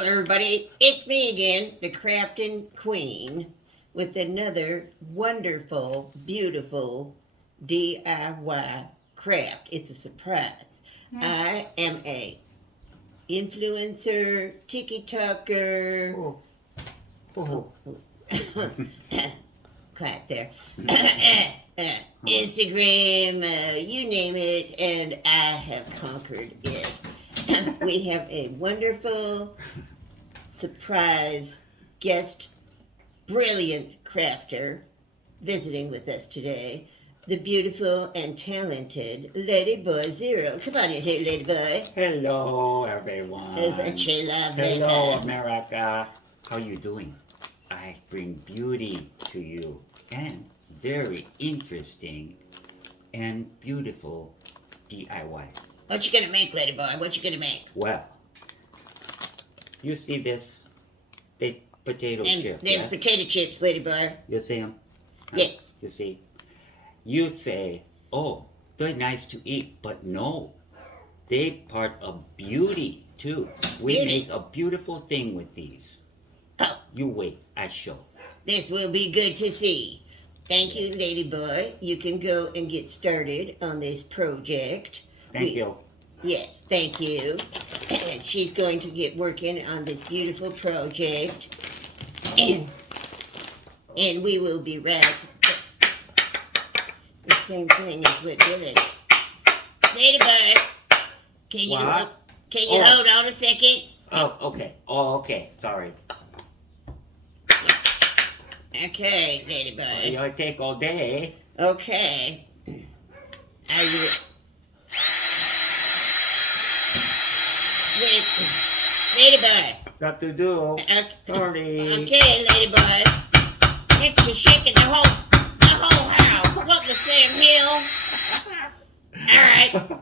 Hello, everybody. It's me again, the Crafting Queen, with another wonderful, beautiful DIY craft. It's a surprise. I am a influencer, TikToker. Clap there. Instagram, you name it, and I have conquered it. We have a wonderful surprise guest, brilliant crafter visiting with us today, the beautiful and talented Ladyboy Zero. Come on in here, Ladyboy. Hello, everyone. Isn't she lovely? Hello, America. How you doing? I bring beauty to you and very interesting and beautiful DIY. What you gonna make, Ladyboy? What you gonna make? Well, you see this? They potato chips. There's yes? potato chips, Ladyboy. You see them? Yes. You see? You say, oh, they're nice to eat, but no. They part of beauty, too. We Beauty. make a beautiful thing with these. Oh, You wait, I show. this will be good to see. Thank you, Ladyboy. You can go and get started on this project. Thank you. Yes, thank you. And she's going to get working on this beautiful project. And we will be right. The same thing as what did it. Ladybird, can you What? hold on a second? Oh, okay. Oh, okay. Sorry. Okay, Ladybird. It'll take all day. Okay. Are you... Wait, Ladybird. Got to do. Okay. Sorry. Okay, Ladybird. You're shaking the whole house. What the Sam Hill? All right.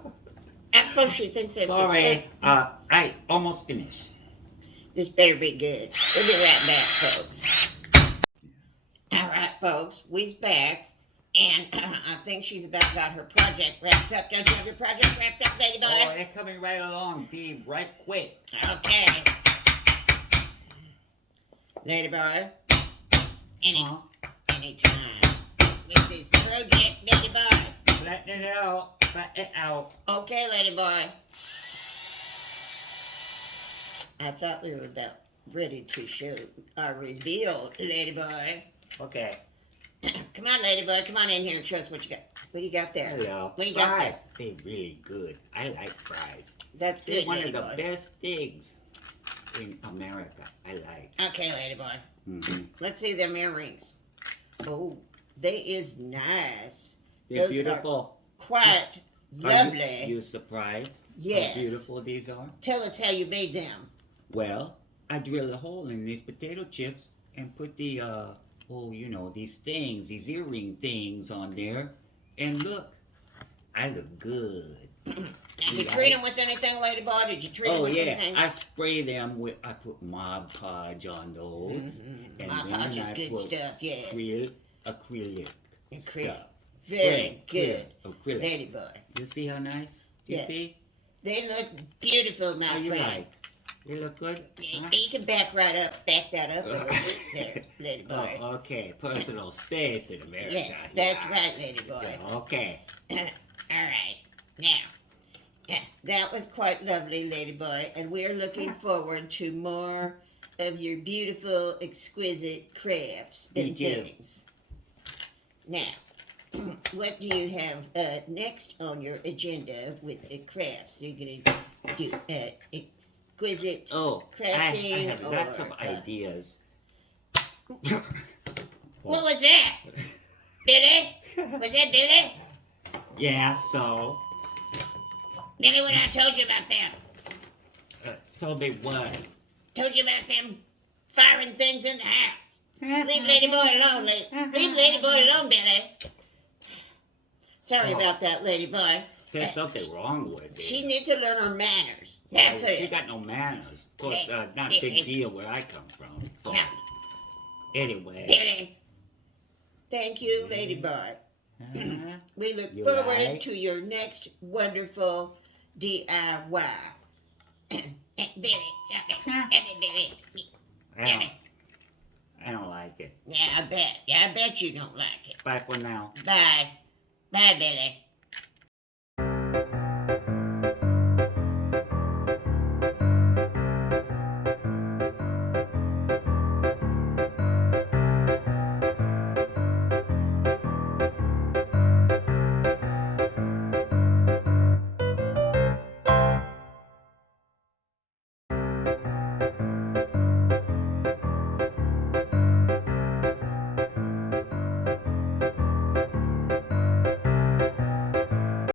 I suppose she thinks that's Sorry. I almost finished. This better be good. We'll be right back, folks. All right, folks. We's back. And I think she's about got her project wrapped up. Don't you have your project wrapped up, Oh, Ladybird? they're coming right along. Be right quick. Okay. Ladybird. Anytime. With this project, Ladybird. Let it out. Let it out. Okay, Ladyboy. I thought we were about ready to show our reveal, Ladyboy. Okay. Come on, Ladyboy. Come on in here and show us what you got. What you got there? Hello. What you got there? Fries. They're really good. I like fries. That's They're good, one of the Ladyboy. best things in America. I like. Okay, Ladyboy. Mm-hmm. Let's see them earrings. Oh, they is nice. They're Those beautiful. Quite Are lovely. you surprised Yes. how beautiful these are? Tell us how you made them. Well, I drilled a hole in these potato chips and put the, these things, these earring things on there. And look, I look good. Did you treat them with anything, Ladyboy? Did you treat them Oh with yeah, anything? I spray them with, I put Mod Podge on those. And Mod then Podge is I good put stuff, yes. Acrylic stuff. Very Spray, good. Acrylic. Ladyboy. You see how nice? You Yes. see? They look beautiful, my How you friend. like? They look good? Huh? You can back that up a little bit there, Ladyboy. Oh, okay. Personal space in America. Yes, that's right, Ladyboy. Yeah, okay. All right. Now, that was quite lovely, Ladyboy, and we're looking forward to more of your beautiful, exquisite crafts and Me too. things. Now, what do you have next on your agenda with the crafts? You're going to do exquisite Oh, I crafting have lots or, of ideas. What was that? Billy? Was that Billy? Yeah, so, Billy, what I told you about them? told me what? Told you about them firing things in the house. Leave Ladyboy alone, leave Ladyboy alone, Billy. Sorry about that, Ladyboy. There's something wrong with it. She needs to learn her manners. That's She it. got no manners. Of course, Hey, not hey, big hey. deal where I come from. So, Now, anyway. Billy. Thank you, Ladyboy. We look You forward like? to your next wonderful DIY. Billy, Billy. I don't like it. Yeah, I bet. Yeah, I bet you don't like it. Bye for now. Bye. Bye, Billy.